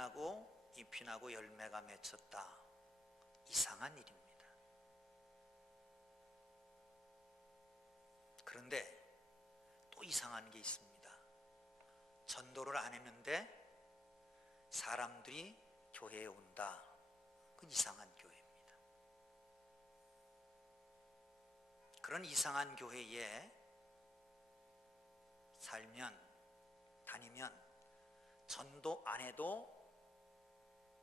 하고 잎이 나고 열매가 맺혔다. 이상한 일입니다. 그런데 또 이상한 게 있습니다. 전도를 안 했는데 사람들이 교회에 온다. 그건 이상한 교회입니다. 그런 이상한 교회에 다니면 전도 안 해도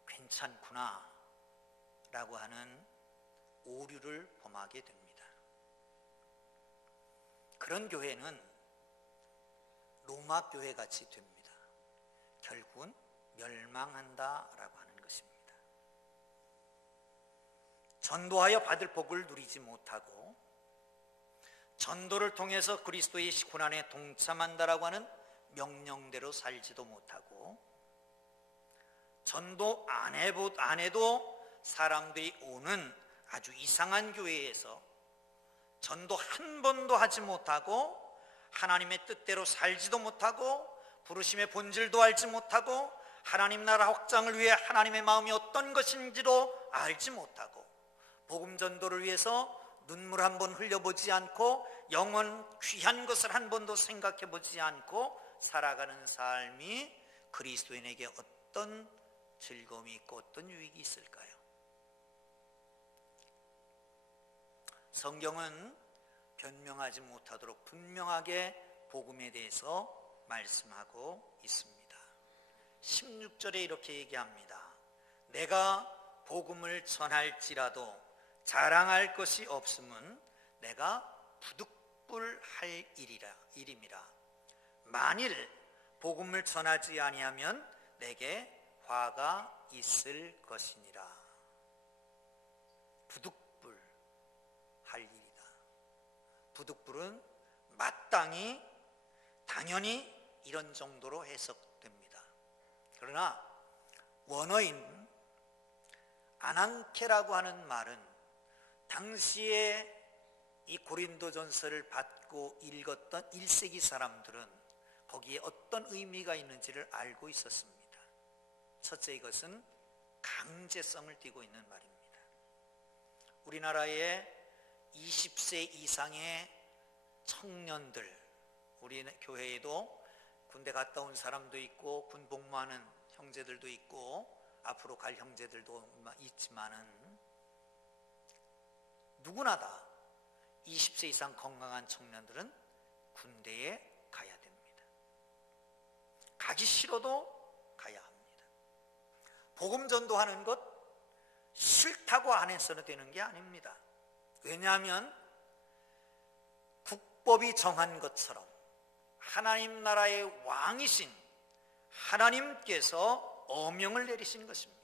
괜찮구나 라고 하는 오류를 범하게 됩니다. 그런 교회는 로마 교회 같이 됩니다. 결국은 멸망한다라고 하는 것입니다. 전도하여 받을 복을 누리지 못하고 전도를 통해서 그리스도의 고난에 동참한다라고 하는 명령대로 살지도 못하고 전도 안 해도 사람들이 오는 아주 이상한 교회에서 전도 한 번도 하지 못하고 하나님의 뜻대로 살지도 못하고 부르심의 본질도 알지 못하고 하나님 나라 확장을 위해 하나님의 마음이 어떤 것인지도 알지 못하고 복음 전도를 위해서 눈물 한 번 흘려보지 않고 영원 귀한 것을 한 번도 생각해 보지 않고 살아가는 삶이 그리스도인에게 어떤 즐거움이 있고 어떤 유익이 있을까요? 성경은 변명하지 못하도록 분명하게 복음에 대해서 말씀하고 있습니다. 16절에 이렇게 얘기합니다. 내가 복음을 전할지라도 자랑할 것이 없음은 내가 부득불할 일임이라. 만일 복음을 전하지 아니하면 내게 화가 있을 것이니라. 부득불할 일이다. 부득불은 마땅히 당연히 이런 정도로 해석됩니다. 그러나 원어인 아난케라고 하는 말은 당시에 이 고린도전서를 받고 읽었던 1세기 사람들은 거기에 어떤 의미가 있는지를 알고 있었습니다. 첫째, 이것은 강제성을 띠고 있는 말입니다. 우리나라의 20세 이상의 청년들, 우리 교회에도 군대 갔다 온 사람도 있고 군 복무하는 형제들도 있고 앞으로 갈 형제들도 있지만은 누구나 다 20세 이상 건강한 청년들은 군대에 가야 됩니다. 가기 싫어도 가야 합니다. 복음 전도하는 것 싫다고 안 해서는 되는 게 아닙니다. 왜냐하면 국법이 정한 것처럼 하나님 나라의 왕이신 하나님께서 어명을 내리신 것입니다.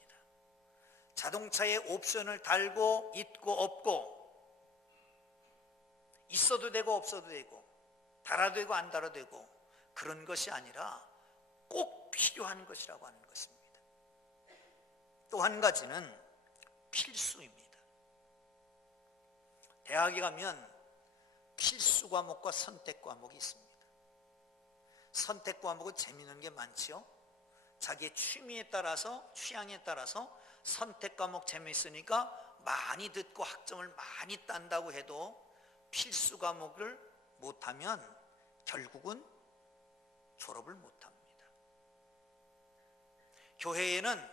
자동차에 옵션을 달고 있고 없고 있어도 되고 없어도 되고 달아도 되고 안 달아도 되고 그런 것이 아니라 꼭 필요한 것이라고 하는 것입니다. 또 한 가지는 필수입니다. 대학에 가면 필수 과목과 선택 과목이 있습니다. 선택 과목은 재미있는 게 많죠. 자기의 취미에 따라서 취향에 따라서 선택 과목 재미있으니까 많이 듣고 학점을 많이 딴다고 해도 필수 과목을 못하면 결국은 졸업을 못합니다. 교회에는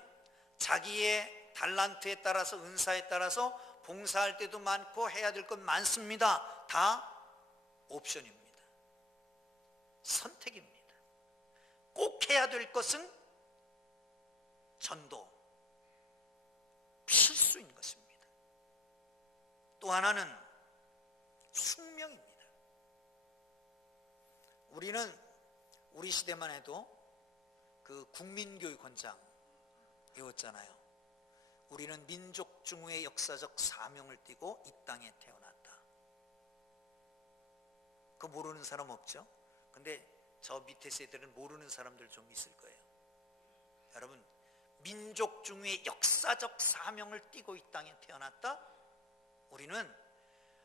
자기의 달란트에 따라서 은사에 따라서 봉사할 때도 많고 해야 될 것 많습니다. 다 옵션입니다. 선택입니다. 꼭 해야 될 것은 전도, 필수인 것입니다. 또 하나는 숙명입니다. 우리는 우리 시대만 해도 그 국민교육원장 배웠잖아요. 우리는 민족 중의 역사적 사명을 띠고 이 땅에 태어났다. 그거 모르는 사람 없죠? 근데 저 밑에 세대는 모르는 사람들 좀 있을 거예요. 여러분, 민족 중의 역사적 사명을 띠고 이 땅에 태어났다? 우리는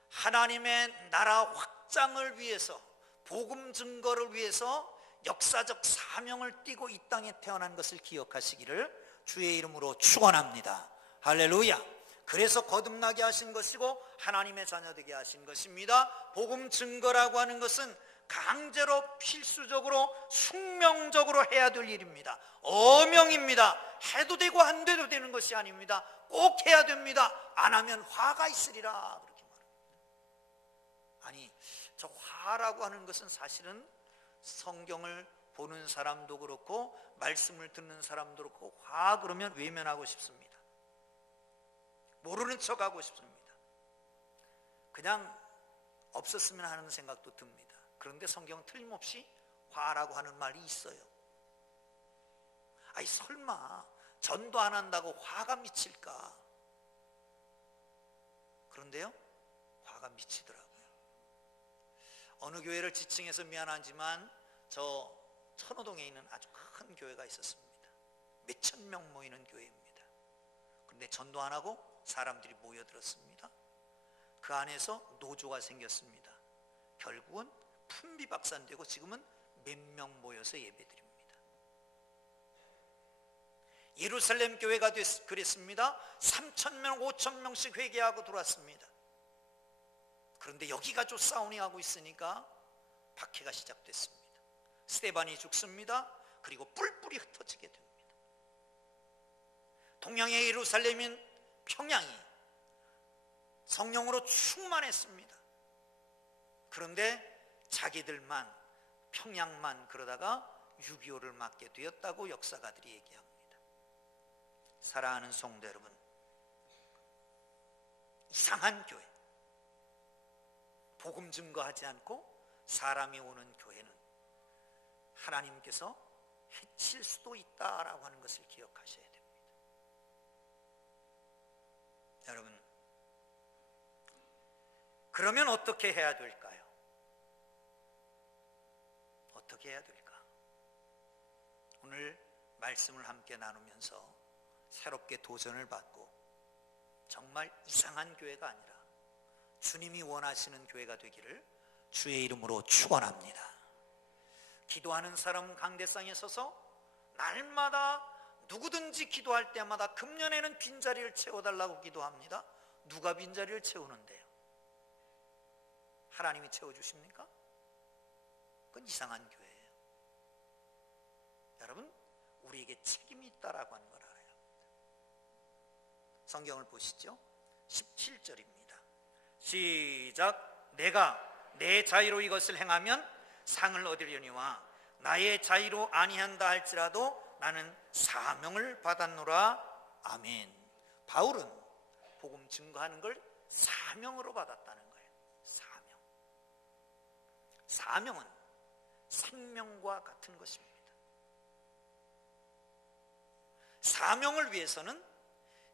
하나님의 나라 확장을 위해서 복음 증거를 위해서 역사적 사명을 띠고 이 땅에 태어난 것을 기억하시기를 주의 이름으로 축원합니다. 할렐루야. 그래서 거듭나게 하신 것이고 하나님의 자녀 되게 하신 것입니다. 복음 증거라고 하는 것은 강제로 필수적으로 숙명적으로 해야 될 일입니다. 어명입니다. 해도 되고 안 돼도 되는 것이 아닙니다. 꼭 해야 됩니다. 안 하면 화가 있으리라 그렇게 말합니다. 아니, 저 화라고 하는 것은 사실은 성경을 보는 사람도 그렇고 말씀을 듣는 사람도 그렇고 화 그러면 외면하고 싶습니다. 모르는 척하고 싶습니다. 그냥 없었으면 하는 생각도 듭니다. 그런데 성경은 틀림없이 화라고 하는 말이 있어요. 아니 설마 전도 안 한다고 화가 미칠까? 그런데요, 화가 미치더라고요. 어느 교회를 지칭해서 미안하지만 저 천호동에 있는 아주 큰 교회가 있었습니다. 몇천 명 모이는 교회입니다. 그런데 전도 안 하고 사람들이 모여들었습니다. 그 안에서 노조가 생겼습니다. 결국은 풍비박산되고 지금은 몇 명 모여서 예배드립니다. 예루살렘 교회가 그랬습니다. 3,000명 5,000명씩 회개하고 들어왔습니다. 그런데 여기가 좀 싸우니 하고 있으니까 박해가 시작됐습니다. 스데반이 죽습니다. 그리고 뿔뿔이 흩어지게 됩니다. 동양의 예루살렘인 평양이 성령으로 충만했습니다. 그런데 자기들만 평양만 그러다가 6.25를 맞게 되었다고 역사가들이 얘기합니다. 사랑하는 성도 여러분, 이상한 교회, 복음 증거하지 않고 사람이 오는 교회는 하나님께서 해칠 수도 있다라고 하는 것을 기억하셔야 됩니다. 여러분, 그러면 어떻게 해야 될까요? 어떻게 해야 될까? 오늘 말씀을 함께 나누면서 새롭게 도전을 받고 정말 이상한 교회가 아니라 주님이 원하시는 교회가 되기를 주의 이름으로 축원합니다. 기도하는 사람은 강대상에 서서 날마다 누구든지 기도할 때마다 금년에는 빈자리를 채워달라고 기도합니다. 누가 빈자리를 채우는데요? 하나님이 채워주십니까? 그건 이상한 교회예요. 여러분, 우리에게 책임이 있다라고 하는 걸 알아야 합니다. 성경을 보시죠. 17절입니다. 시작. 내가 내 자유로 이것을 행하면 상을 얻으려니와 나의 자유로 아니한다 할지라도 나는 사명을 받았노라. 아멘. 바울은 복음 증거하는 걸 사명으로 받았다는 거예요. 사명. 사명은 생명과 같은 것입니다. 사명을 위해서는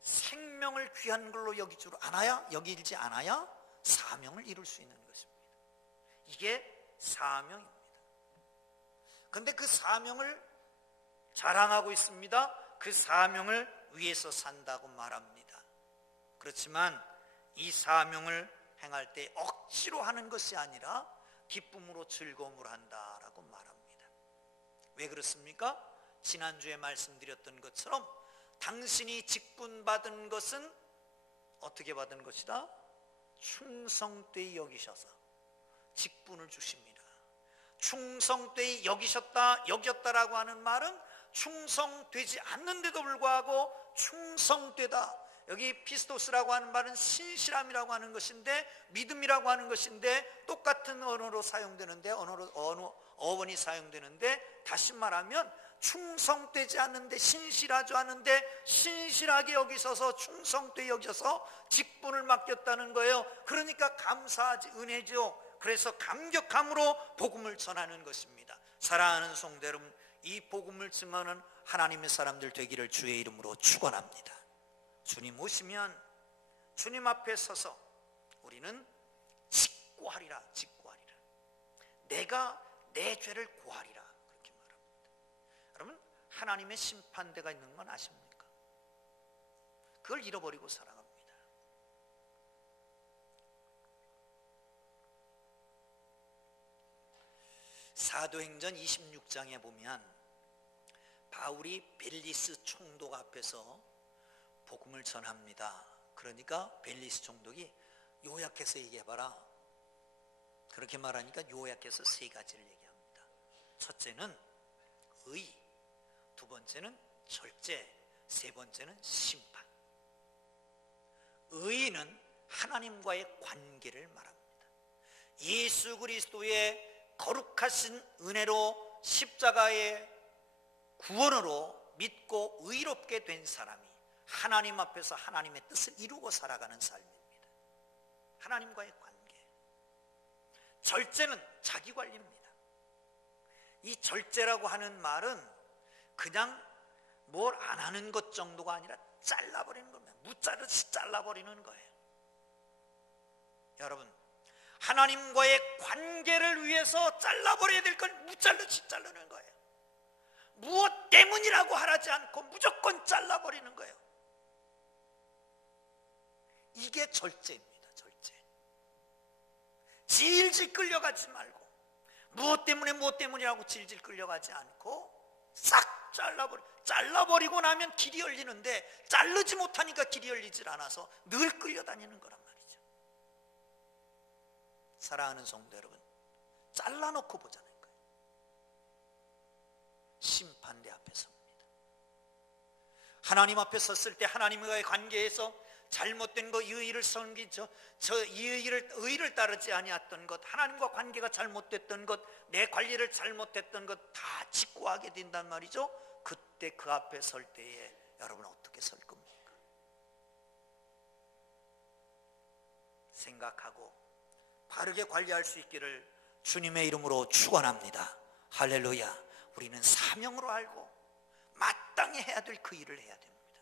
생명을 귀한 걸로 여기지 않아야 사명을 이룰 수 있는 것입니다. 이게 사명입니다. 그런데 그 사명을 자랑하고 있습니다. 그 사명을 위해서 산다고 말합니다. 그렇지만 이 사명을 행할 때 억지로 하는 것이 아니라 기쁨으로 즐거움으로 한다라고 말합니다. 왜 그렇습니까? 지난주에 말씀드렸던 것처럼 당신이 직분받은 것은 어떻게 받은 것이다? 충성되이 여기셔서 직분을 주십니다. 충성되이 여겼다라고 하는 말은 충성되지 않는데도 불구하고 충성되다. 여기 피스토스라고 하는 말은 신실함이라고 하는 것인데, 믿음이라고 하는 것인데 똑같은 언어로 사용되는데, 어원이 사용되는데, 다시 말하면 충성되지 않는데 신실하지 않은데 신실하게 여기셔서 충성되이 여기셔서 직분을 맡겼다는 거예요. 그러니까 감사하지, 은혜죠. 그래서 감격함으로 복음을 전하는 것입니다. 사랑하는 성도 여러분, 이 복음을 증언하는 하나님의 사람들 되기를 주의 이름으로 축원합니다. 주님 오시면 주님 앞에 서서 우리는 직고하리라. 내가 내 죄를 고하리라, 그렇게 말합니다. 여러분, 하나님의 심판대가 있는 건 아십니까? 그걸 잃어버리고 살아갑니다. 사도행전 26장에 보면 바울이 벨리스 총독 앞에서 복음을 전합니다. 그러니까 벨리스 총독이 요약해서 얘기해봐라. 그렇게 말하니까 요약해서 세 가지를 얘기합니다. 첫째는 의, 두 번째는 절제, 세 번째는 심판. 의는 하나님과의 관계를 말합니다. 예수 그리스도의 거룩하신 은혜로 십자가의 구원으로 믿고 의롭게 된 사람이 하나님 앞에서 하나님의 뜻을 이루고 살아가는 삶입니다. 하나님과의 관계. 절제는 자기 관리입니다. 이 절제라고 하는 말은 그냥 뭘 안 하는 것 정도가 아니라 잘라버리는 겁니다. 무자르듯이 잘라버리는 거예요. 여러분, 하나님과의 관계를 위해서 잘라버려야 될 걸 무자르듯이 자르는 거예요. 무엇 때문이라고 하지 않고 무조건 잘라버리는 거예요. 이게 절제입니다. 절제. 질질 끌려가지 말고 무엇 때문이라고 질질 끌려가지 않고 싹 잘라버리고 나면 길이 열리는데 자르지 못하니까 길이 열리질 않아서 늘 끌려다니는 거란 말이죠. 사랑하는 성도 여러분, 잘라놓고 보자는 거예요. 심판대 앞에 섭니다. 하나님 앞에 섰을 때 하나님과의 관계에서 잘못된 것, 의의를 의의를 따르지 아니했던 것, 하나님과 관계가 잘못됐던 것, 내 관리를 잘못했던 것 다 직고하게 된단 말이죠. 그때 그 앞에 설 때에 여러분 어떻게 설 겁니까? 생각하고 바르게 관리할 수 있기를 주님의 이름으로 축원합니다. 할렐루야. 우리는 사명으로 알고 마땅히 해야 될 그 일을 해야 됩니다.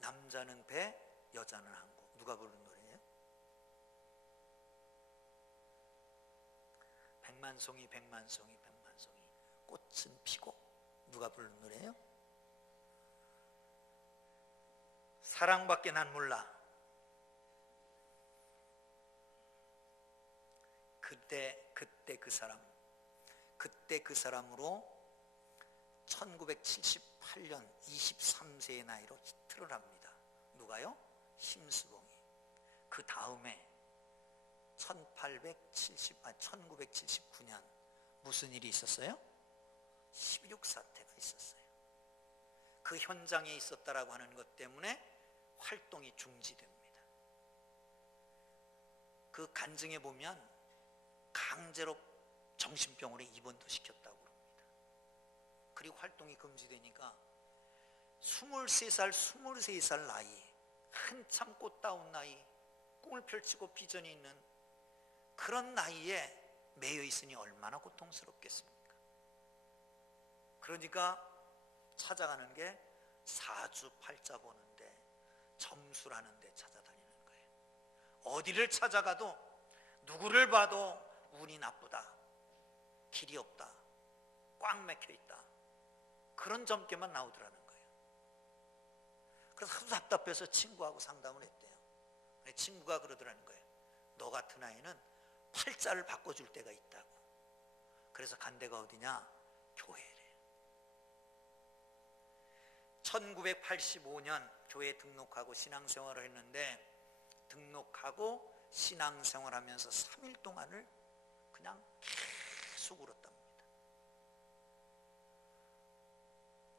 남자는 배, 여자는 항구. 누가 부른 노래예요? 백만송이 백만송이 백만송이 꽃은 피고. 누가 부른 노래예요? 사랑밖에 난 몰라. 그때 그 사람으로 1978년 23세의 나이로 히트를 합니다. 누가요? 심수봉이. 그 다음에 1979년 무슨 일이 있었어요? 16 사태가 있었어요. 그 현장에 있었다라고 하는 것 때문에 활동이 중지됩니다. 그 간증에 보면 강제로 정신병원에 입원도 시켰다고 합니다. 그리고 활동이 금지되니까 23살, 23살 나이, 한참 꽃다운 나이, 꿈을 펼치고 비전이 있는 그런 나이에 매여 있으니 얼마나 고통스럽겠습니까? 그러니까 찾아가는 게 사주팔자 보는데, 점수라는 데 찾아다니는 거예요. 어디를 찾아가도 누구를 봐도 운이 나쁘다, 길이 없다, 꽉 막혀 있다, 그런 점괘만 나오더라는 거예요. 그래서 하도 답답해서 친구하고 상담을 했대요. 친구가 그러더라는 거예요. 너 같은 아이는 팔자를 바꿔줄 때가 있다고. 그래서 간 데가 어디냐? 교회래. 1985년 교회에 등록하고 신앙생활을 했는데, 등록하고 신앙생활하면서 3일 동안을 그냥 계속 울었답니다.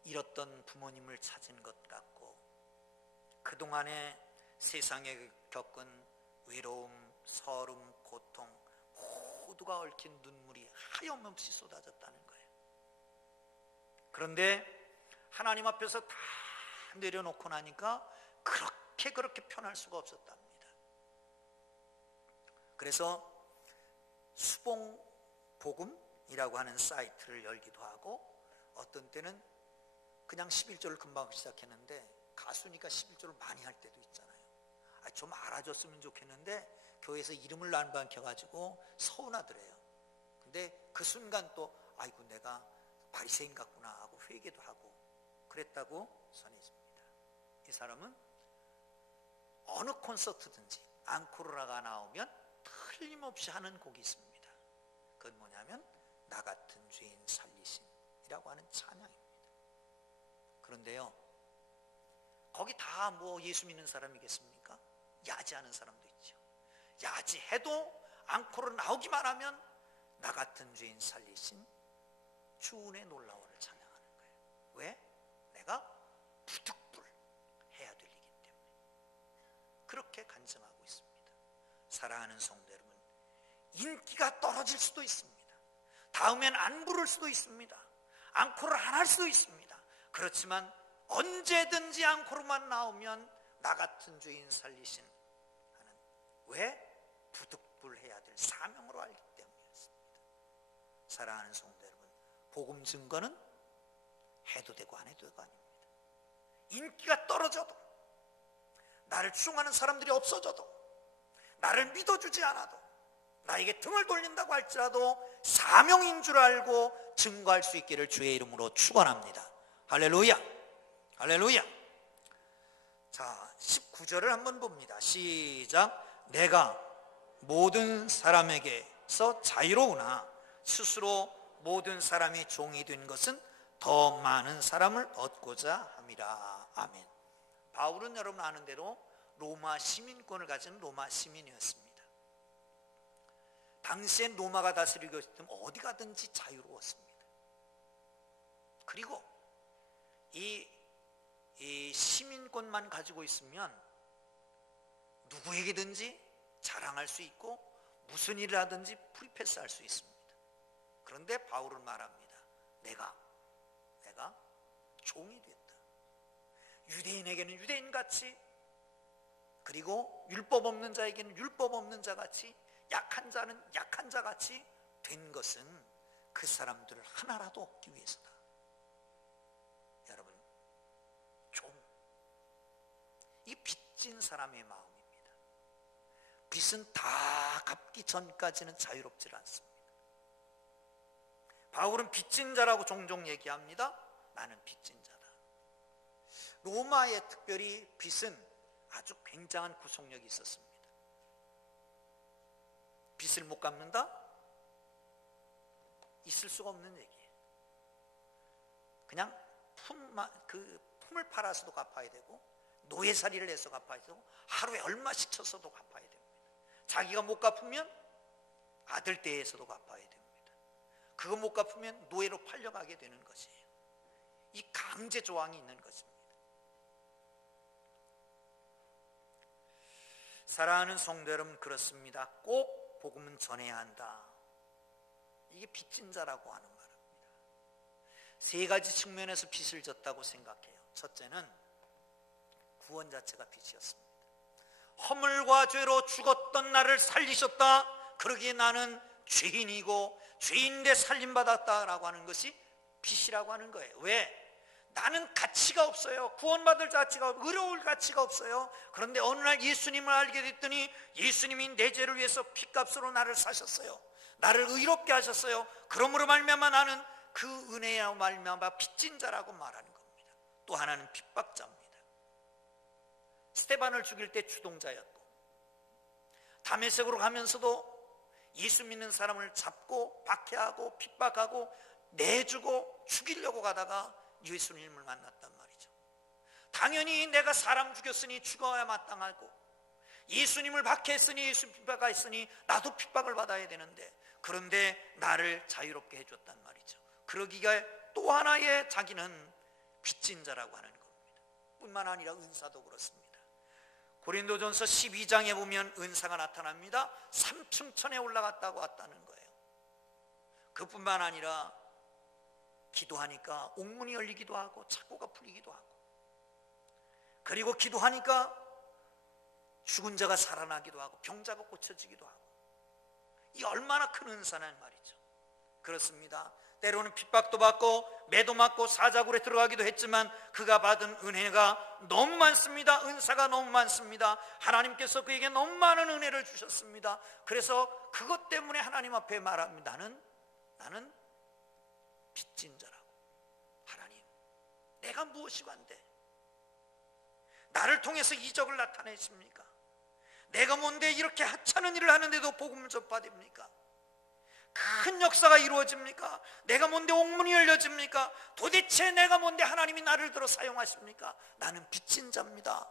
잃었던 부모님을 찾은 것 같고, 그동안에 세상에 겪은 외로움, 서름, 고통 모두가 얽힌 눈물이 하염없이 쏟아졌다는 거예요. 그런데 하나님 앞에서 다 내려놓고 나니까 그렇게 편할 수가 없었답니다. 그래서 수봉복음이라고 하는 사이트를 열기도 하고, 어떤 때는 그냥 11조를 금방 시작했는데 가수니까 11조를 많이 할 때도 있잖아요. 좀 알아줬으면 좋겠는데 교회에서 이름을 안 밝혀가지고 서운하더래요. 근데 그 순간 또 아이고 내가 바리새인 같구나 하고 회개도 하고 그랬다고 전해집니다. 이 사람은 어느 콘서트든지 앙코르라가 나오면 틀림없이 하는 곡이 있습니다. 그건 뭐냐면 나 같은 죄인 살리심이라고 영이라고 하는 찬양입니다. 그런데요, 거기 다 뭐 예수 믿는 사람이겠습니까? 야지하는 사람도 있죠. 야지해도 앙코르 나오기만 하면 나 같은 죄인 살리신 주 은혜 놀라워를 찬양하는 거예요. 왜? 내가 부득불 해야 될 일이기 때문에 그렇게 간증하고 있습니다. 사랑하는 성도 여러분, 인기가 떨어질 수도 있습니다. 다음엔 안 부를 수도 있습니다. 앙코르 안 할 수도 있습니다. 그렇지만 언제든지 앙코르만 나오면 나 같은 죄인 살리신 하는, 왜? 부득불해야 될 사명으로 알기 때문이었습니다. 사랑하는 성도 여러분, 복음 증거는 해도 되고 안 해도 되고 아닙니다. 인기가 떨어져도, 나를 추종하는 사람들이 없어져도, 나를 믿어주지 않아도, 나에게 등을 돌린다고 할지라도 사명인 줄 알고 증거할 수 있기를 주의 이름으로 축원합니다. 할렐루야, 할렐루야. 자, 19절을 한번 봅니다. 시작. 내가 모든 사람에게서 자유로우나 스스로 모든 사람이 종이 된 것은 더 많은 사람을 얻고자 함이라. 아멘. 바울은 여러분 아는 대로 로마 시민권을 가진 로마 시민이었습니다. 당시엔 로마가 다스리고 있으면 어디 가든지 자유로웠습니다. 그리고 이 시민권만 가지고 있으면 누구에게든지 자랑할 수 있고 무슨 일을 하든지 프리패스할 수 있습니다. 그런데 바울은 말합니다. 내가 종이 됐다. 유대인에게는 유대인같이, 그리고 율법 없는 자에게는 율법 없는 자같이, 약한 자는 약한 자같이 된 것은 그 사람들을 하나라도 얻기 위해서다. 여러분, 종, 이 빚진 사람의 마음입니다. 빚은 다 갚기 전까지는 자유롭지 않습니다. 바울은 빚진 자라고 종종 얘기합니다. 나는 빚진 자다. 로마에 특별히 빚은 아주 굉장한 구속력이 있었습니다. 빚을 못 갚는다? 있을 수가 없는 얘기예요. 그냥 품을 팔아서도 갚아야 되고, 노예살이를 해서 갚아야 되고, 하루에 얼마씩 쳐서도 갚아야 됩니다. 자기가 못 갚으면 아들 떼에서도 갚아야 됩니다. 그거 못 갚으면 노예로 팔려가게 되는 것이에요. 이 강제 조항이 있는 것입니다. 사랑하는 성도 여러분, 그렇습니다. 꼭 복음은 전해야 한다. 이게 빚진 자라고 하는 말입니다. 세 가지 측면에서 빚을 졌다고 생각해요. 첫째는 구원 자체가 빚이었습니다. 허물과 죄로 죽었던 나를 살리셨다. 그러기에 나는 죄인이고 죄인인데 살림받았다라고 하는 것이 빚이라고 하는 거예요. 왜? 나는 가치가 없어요. 구원받을 가치가, 의로울 가치가 없어요. 그런데 어느 날 예수님을 알게 됐더니 예수님이 내 죄를 위해서 피값으로 나를 사셨어요. 나를 의롭게 하셨어요. 그러므로 말미암아 나는 그 은혜야 말미암아 빚진 자라고 말하는 겁니다. 또 하나는 핍박자입니다. 스데반을 죽일 때 주동자였고, 다메섹으로 가면서도 예수 믿는 사람을 잡고 박해하고 핍박하고 내주고 죽이려고 가다가 예수님을 만났단 말이죠. 당연히 내가 사람 죽였으니 죽어야 마땅하고, 예수님을 박해했으니 예수 핍박했으니 나도 핍박을 받아야 되는데, 그런데 나를 자유롭게 해줬단 말이죠. 그러기에 또 하나의 자기는 빚진 자라고 하는 겁니다. 뿐만 아니라 은사도 그렇습니다. 고린도전서 12장에 보면 은사가 나타납니다. 3층천에 올라갔다고 왔다는 거예요. 그뿐만 아니라 기도하니까 옥문이 열리기도 하고 착고가 풀리기도 하고, 그리고 기도하니까 죽은 자가 살아나기도 하고 병자가 고쳐지기도 하고, 이 얼마나 큰 은사는 말이죠. 그렇습니다. 때로는 핍박도 받고 매도 맞고 사자굴에 들어가기도 했지만 그가 받은 은혜가 너무 많습니다. 은사가 너무 많습니다. 하나님께서 그에게 너무 많은 은혜를 주셨습니다. 그래서 그것 때문에 하나님 앞에 말합니다. 나는 빚진 자라고. 하나님, 내가 무엇이 관대? 나를 통해서 이적을 나타내십니까? 내가 뭔데 이렇게 하찮은 일을 하는데도 복음을 전파됩니까? 큰 역사가 이루어집니까? 내가 뭔데 옥문이 열려집니까? 도대체 내가 뭔데 하나님이 나를 들어 사용하십니까? 나는 빚진 자입니다.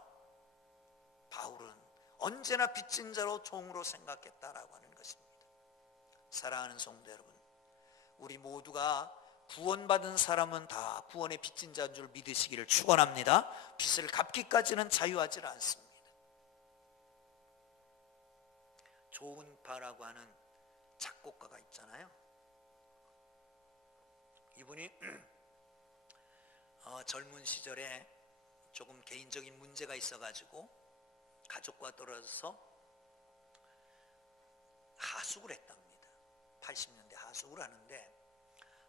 바울은 언제나 빚진 자로 종으로 생각했다라고 하는 것입니다. 사랑하는 성도 여러분, 우리 모두가 구원받은 사람은 다 구원의 빚진 자인 줄 믿으시기를 축원합니다. 빚을 갚기까지는 자유하지 않습니다. 조은파라고 하는 작곡가가 있잖아요. 이분이 젊은 시절에 조금 개인적인 문제가 있어가지고 가족과 떨어져서 하숙을 했답니다. 80년대 하숙을 하는데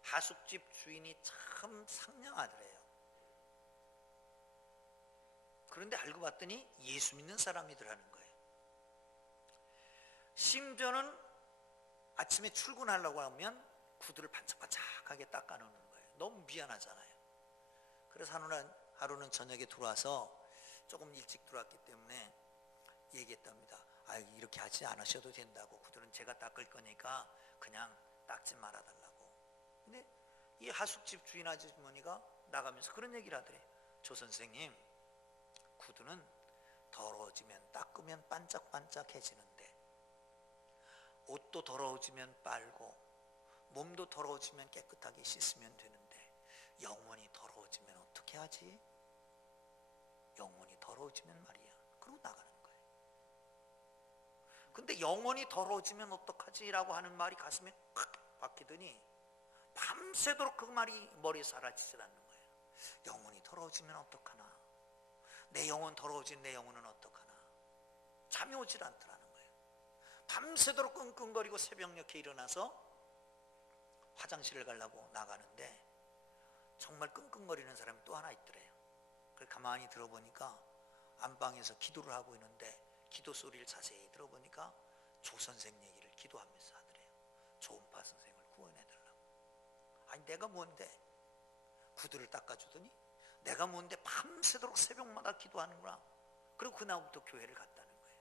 하숙집 주인이 참 상냥하더래요. 그런데 알고 봤더니 예수 믿는 사람이더라는 거예요. 심지어는 아침에 출근하려고 하면 구두를 반짝반짝하게 닦아놓는 거예요. 너무 미안하잖아요. 그래서 하루는 저녁에 들어와서 조금 일찍 들어왔기 때문에 얘기했답니다. 이렇게 하지 않으셔도 된다고. 구두는 제가 닦을 거니까 그냥 닦지 말아달라고. 근데 이 하숙집 주인 아주머니가 나가면서 그런 얘기를 하더래요. 조 선생님, 구두는 더러워지면 닦으면 반짝반짝해지는데 옷도 더러워지면 빨고 몸도 더러워지면 깨끗하게 씻으면 되는데 영혼이 더러워지면 어떻게 하지? 영혼이 더러워지면 말이야. 그러고 나가는 거예요. 근데 영혼이 더러워지면 어떡하지? 라고 하는 말이 가슴에 팍 박히더니 밤새도록 그 말이 머리에 사라지질 않는 거예요. 영혼이 더러워지면 어떡하나? 내 영혼 더러워진 내 영혼은 어떡하나? 잠이 오질 않더라는 거예요. 밤새도록 끙끙거리고 새벽녘에 일어나서 화장실을 가려고 나가는데 정말 끙끙거리는 사람이 또 하나 있더래요. 그걸 가만히 들어보니까 안방에서 기도를 하고 있는데 기도 소리를 자세히 들어보니까 조 선생 얘기를 기도하면서 하더래요. 조은파 선생을 구원해달라고. 아니 내가 뭔데? 구두를 닦아주더니 내가 뭔데 밤새도록 새벽마다 기도하는구나. 그리고 그날부터 교회를 갔다는 거예요.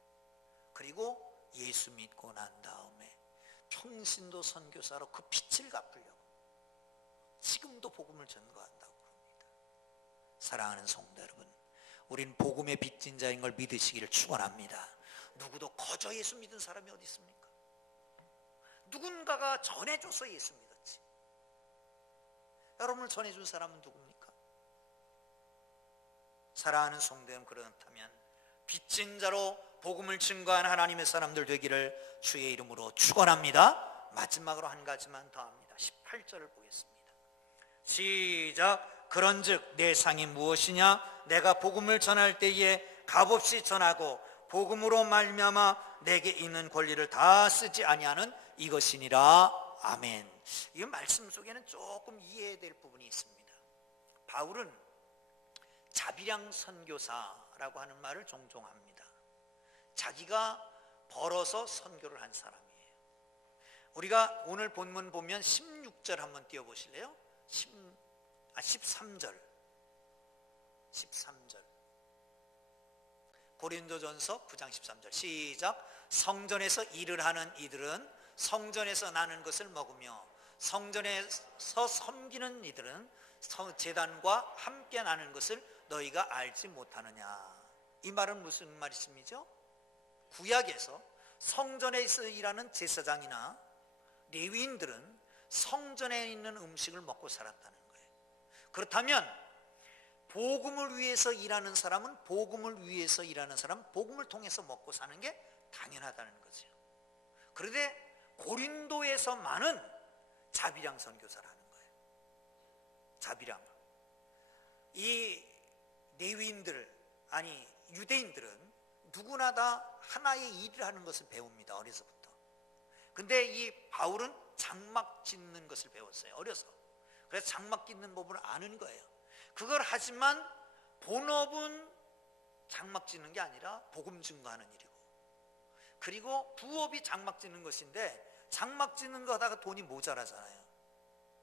그리고 예수 믿고 난 다음에 평신도 선교사로 그 빚을 갚으려고 지금도 복음을 전거한다고 합니다. 사랑하는 성도 여러분, 우린 복음의 빚진 자인 걸 믿으시기를 축원합니다. 누구도 거저 예수 믿은 사람이 어디 있습니까? 누군가가 전해줘서 예수 믿었지. 여러분을 전해준 사람은 누굽니까? 사랑하는 성도 여러분, 그렇다면 빚진 자로 복음을 증거한 하나님의 사람들 되기를 주의 이름으로 축원합니다. 마지막으로 한 가지만 더 합니다. 18절을 보겠습니다. 시작. 그런즉 내 상이 무엇이냐? 내가 복음을 전할 때에 값없이 전하고 복음으로 말미암아 내게 있는 권리를 다 쓰지 아니하는 이것이니라. 아멘. 이 말씀 속에는 조금 이해해야 될 부분이 있습니다. 바울은 자비량 선교사라고 하는 말을 종종 합니다. 자기가 벌어서 선교를 한 사람이에요. 우리가 오늘 본문 보면 16절 한번 띄워보실래요? 13절 고린도전서 9장 13절 시작. 성전에서 일을 하는 이들은 성전에서 나는 것을 먹으며 성전에서 섬기는 이들은 제단과 함께 나는 것을 너희가 알지 못하느냐. 이 말은 무슨 말씀이죠? 구약에서 성전에서 일하는 제사장이나 레위인들은 성전에 있는 음식을 먹고 살았다는 거예요. 그렇다면 복음을 위해서 일하는 사람은 복음을 위해서 일하는 사람은 복음을 통해서 먹고 사는 게 당연하다는 거죠. 그런데 고린도에서만은 자비량 선교사라는 거예요. 자비량. 이 레위인들 아니 유대인들은 누구나 다 하나의 일을 하는 것을 배웁니다. 어려서부터. 근데 이 바울은 장막 짓는 것을 배웠어요. 어려서. 그래서 장막 짓는 법을 아는 거예요. 그걸 하지만 본업은 장막 짓는 게 아니라 복음 증거하는 일이고, 그리고 부업이 장막 짓는 것인데 장막 짓는 거 하다가 돈이 모자라잖아요.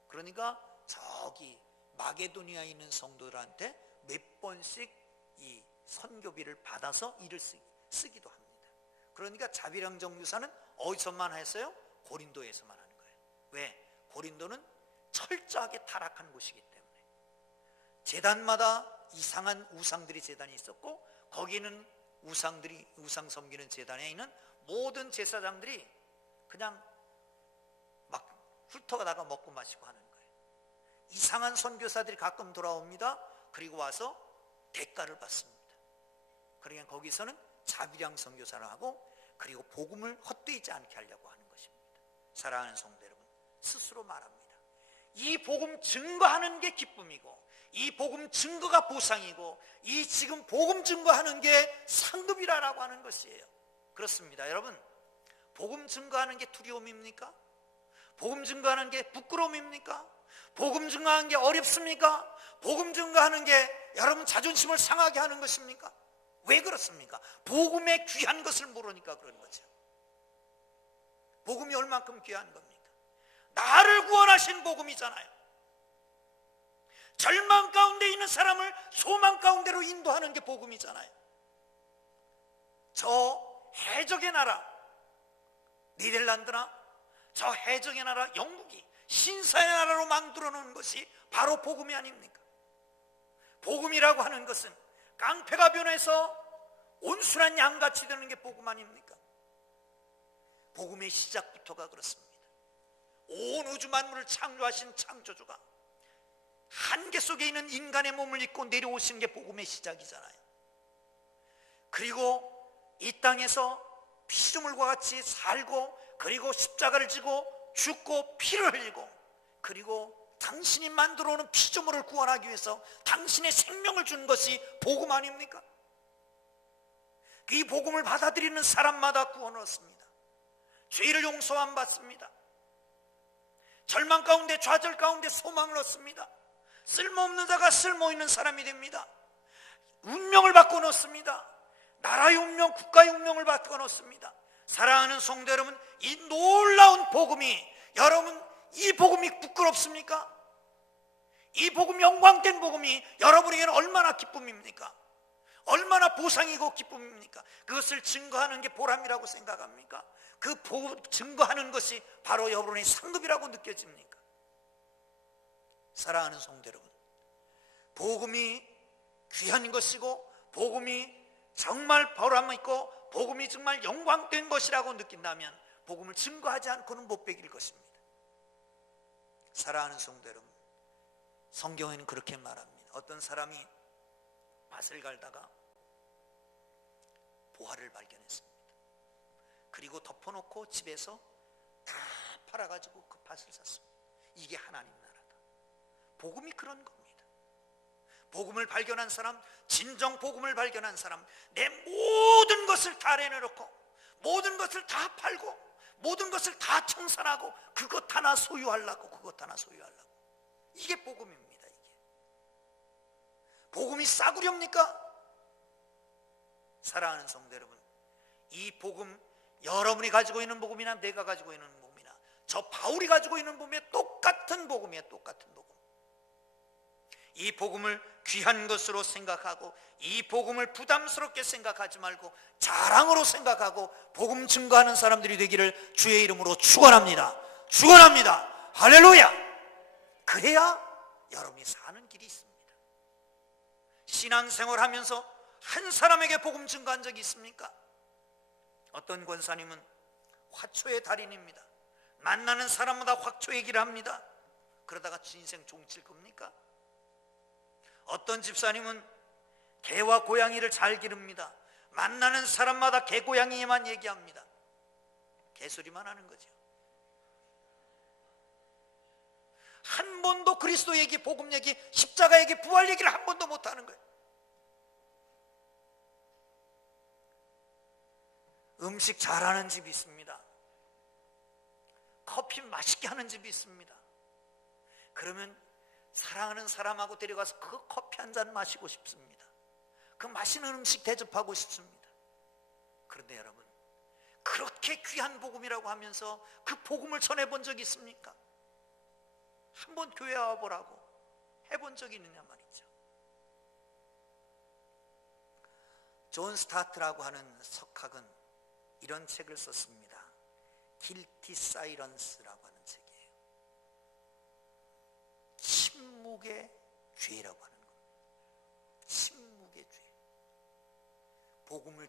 그러니까 저기 마게도니아에 있는 성도들한테 몇 번씩 이 선교비를 받아서 일을 쓰기도 합니다. 그러니까 자비량 정교사는 어디서만 했어요? 고린도에서만 하는 거예요. 왜? 고린도는 철저하게 타락한 곳이기 때문에. 제단마다 이상한 우상들이 제단이 있었고, 거기는 우상 섬기는 제단에 있는 모든 제사장들이 그냥 막 훑어가다가 먹고 마시고 하는 거예요. 이상한 선교사들이 가끔 돌아옵니다. 그리고 와서 대가를 받습니다. 그러니까 거기서는 자비량 선교사를 하고, 그리고 복음을 헛되지 않게 하려고 하는 것입니다. 사랑하는 성도 여러분, 스스로 말합니다. 이 복음 증거하는 게 기쁨이고, 이 복음 증거가 보상이고, 이 지금 복음 증거하는 게 상급이라고 하는 것이에요. 그렇습니다. 여러분, 복음 증거하는 게 두려움입니까? 복음 증거하는 게 부끄러움입니까? 복음 증거하는 게 어렵습니까? 복음 증거하는 게 여러분 자존심을 상하게 하는 것입니까? 왜 그렇습니까? 복음의 귀한 것을 모르니까 그런 거죠. 복음이 얼만큼 귀한 겁니까? 나를 구원하신 복음이잖아요. 절망 가운데 있는 사람을 소망 가운데로 인도하는 게 복음이잖아요. 저 해적의 나라 네덜란드나 저 해적의 나라 영국이 신사의 나라로 만들어 놓은 것이 바로 복음이 아닙니까? 복음이라고 하는 것은 깡패가 변해서 온순한 양같이 되는 게 복음 아닙니까? 복음의 시작부터가 그렇습니다. 온 우주 만물을 창조하신 창조주가 한계 속에 있는 인간의 몸을 입고 내려오신 게 복음의 시작이잖아요. 그리고 이 땅에서 피조물과 같이 살고, 그리고 십자가를 지고 죽고 피를 흘리고, 그리고 당신이 만들어 오는 피조물을 구원하기 위해서 당신의 생명을 준 것이 복음 아닙니까? 이 복음을 받아들이는 사람마다 구원을 얻습니다. 죄를 용서함 받습니다. 절망 가운데, 좌절 가운데 소망을 얻습니다. 쓸모없는 자가 쓸모있는 사람이 됩니다. 운명을 바꿔 놓습니다. 나라의 운명, 국가의 운명을 바꿔 놓습니다. 사랑하는 성도 여러분, 이 놀라운 복음이, 여러분 이 복음이 부끄럽습니까? 이 복음, 영광된 복음이 여러분에게는 얼마나 기쁨입니까? 얼마나 보상이고 기쁨입니까? 그것을 증거하는 게 보람이라고 생각합니까? 그 증거하는 것이 바로 여러분의 상급이라고 느껴집니까? 사랑하는 성도 여러분, 복음이 귀한 것이고, 복음이 정말 보람 있고, 복음이 정말 영광된 것이라고 느낀다면 복음을 증거하지 않고는 못 배길 것입니다. 사랑하는 성도 여러분, 성경에는 그렇게 말합니다. 어떤 사람이 밭을 갈다가 보화를 발견했습니다. 그리고 덮어놓고 집에서 다 팔아가지고 그 밭을 샀습니다. 이게 하나님 나라다. 복음이 그런 겁니다. 복음을 발견한 사람, 진정 복음을 발견한 사람, 내 모든 것을 다 내놓고, 모든 것을 다 팔고, 모든 것을 다 청산하고, 그것 하나 소유하려고, 그것 하나 소유하려고. 이게 복음입니다. 이게 복음이 싸구려입니까? 사랑하는 성도 여러분, 이 복음, 여러분이 가지고 있는 복음이나 내가 가지고 있는 복음이나 저 바울이 가지고 있는 복음이 똑같은 복음이에요. 똑같은 복음. 이 복음을 귀한 것으로 생각하고, 이 복음을 부담스럽게 생각하지 말고 자랑으로 생각하고 복음 증거하는 사람들이 되기를 주의 이름으로 축원합니다. 축원합니다. 할렐루야. 그래야 여러분이 사는 길이 있습니다. 신앙생활 하면서 한 사람에게 복음 증거한 적이 있습니까? 어떤 권사님은 화초의 달인입니다. 만나는 사람마다 화초 얘기를 합니다. 그러다가 인생 종칠 겁니까? 어떤 집사님은 개와 고양이를 잘 기릅니다. 만나는 사람마다 개 고양이만 얘기합니다. 개소리만 하는 거죠. 한 번도 그리스도 얘기, 복음 얘기, 십자가 얘기, 부활 얘기를 한 번도 못 하는 거예요. 음식 잘하는 집이 있습니다. 커피 맛있게 하는 집이 있습니다. 그러면 사랑하는 사람하고 데려가서 그 커피 한 잔 마시고 싶습니다. 그 맛있는 음식 대접하고 싶습니다. 그런데 여러분, 그렇게 귀한 복음이라고 하면서 그 복음을 전해본 적이 있습니까? 한번 교회 와보라고 해본 적이 있느냐 말이죠. 존 스타트라고 하는 석학은 이런 책을 썼습니다. Guilty Silence라고 하는 책이에요. 침묵의 죄라고 하는 겁니다. 침묵의 죄. 복음을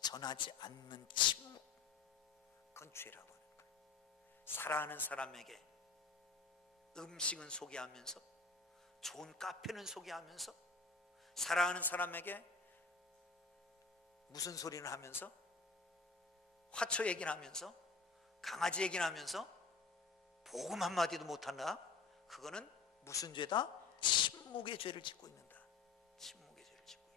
전하지 않는 침묵, 그건 죄라고 하는 거예요. 사랑하는 사람에게 음식은 소개하면서, 좋은 카페는 소개하면서, 사랑하는 사람에게 무슨 소리는 하면서, 화초 얘기는 하면서, 강아지 얘기는 하면서 복음 한마디도 못한다? 그거는 무슨 죄다? 침묵의 죄를 짓고 있는다. 침묵의 죄를 짓고 있다.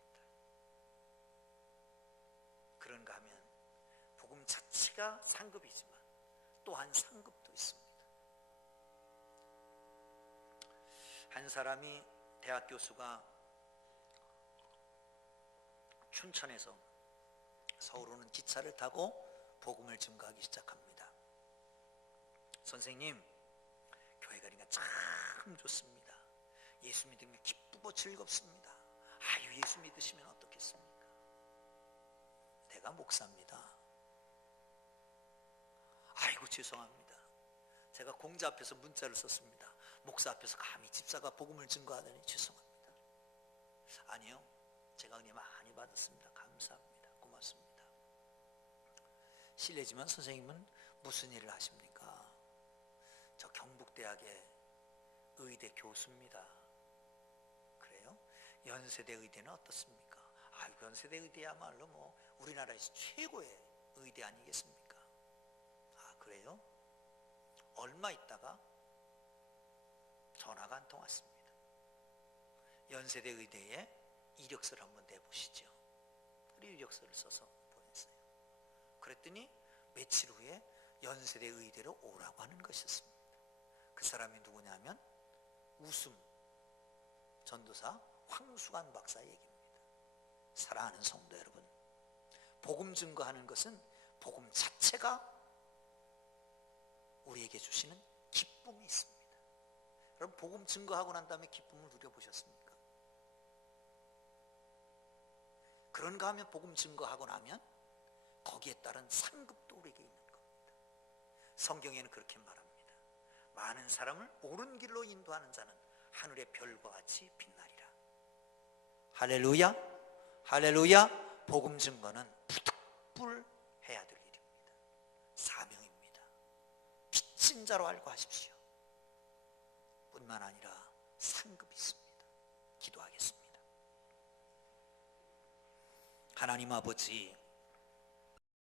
그런가 하면 복음 자체가 상급이지만 또한 상급도 있습니다. 한 사람이, 대학 교수가 춘천에서 서울 오는 기차를 타고 복음을 증거하기 시작합니다. 선생님, 교회 가니까 참 좋습니다. 예수 믿으면 기쁘고 즐겁습니다. 아유, 예수 믿으시면 어떻겠습니까? 내가 목사입니다. 아이고, 죄송합니다. 제가 공자 앞에서 문자를 썼습니다. 목사 앞에서 감히 집사가 복음을 증거하다니 죄송합니다. 아니요, 제가 은혜 많이 받았습니다. 감사합니다. 고맙습니다. 실례지만 선생님은 무슨 일을 하십니까? 저 경북대학의 의대 교수입니다. 그래요? 연세대 의대는 어떻습니까? 아이고, 연세대 의대야말로 뭐 우리나라에서 최고의 의대 아니겠습니까? 아, 그래요? 얼마 있다가 전화가 한 통 왔습니다. 연세대 의대에 이력서를 한번 내보시죠. 그리고 이력서를 써서 보냈어요. 그랬더니 며칠 후에 연세대 의대로 오라고 하는 것이었습니다. 그 사람이 누구냐면 웃음 전도사 황수관 박사의 얘기입니다. 사랑하는 성도 여러분, 복음 증거하는 것은 복음 자체가 우리에게 주시는 기쁨이 있습니다. 여러분, 복음 증거하고 난 다음에 기쁨을 누려보셨습니까? 그런가 하면 복음 증거하고 나면 거기에 따른 상급도 우리에게 있는 겁니다. 성경에는 그렇게 말합니다. 많은 사람을 옳은 길로 인도하는 자는 하늘의 별과 같이 빛나리라. 할렐루야, 할렐루야. 복음 증거는 부득불해야 될 일입니다. 사명입니다. 빚진 자로 알고 하십시오. 뿐만 아니라 상급이 있습니다. 기도하겠습니다. 하나님 아버지,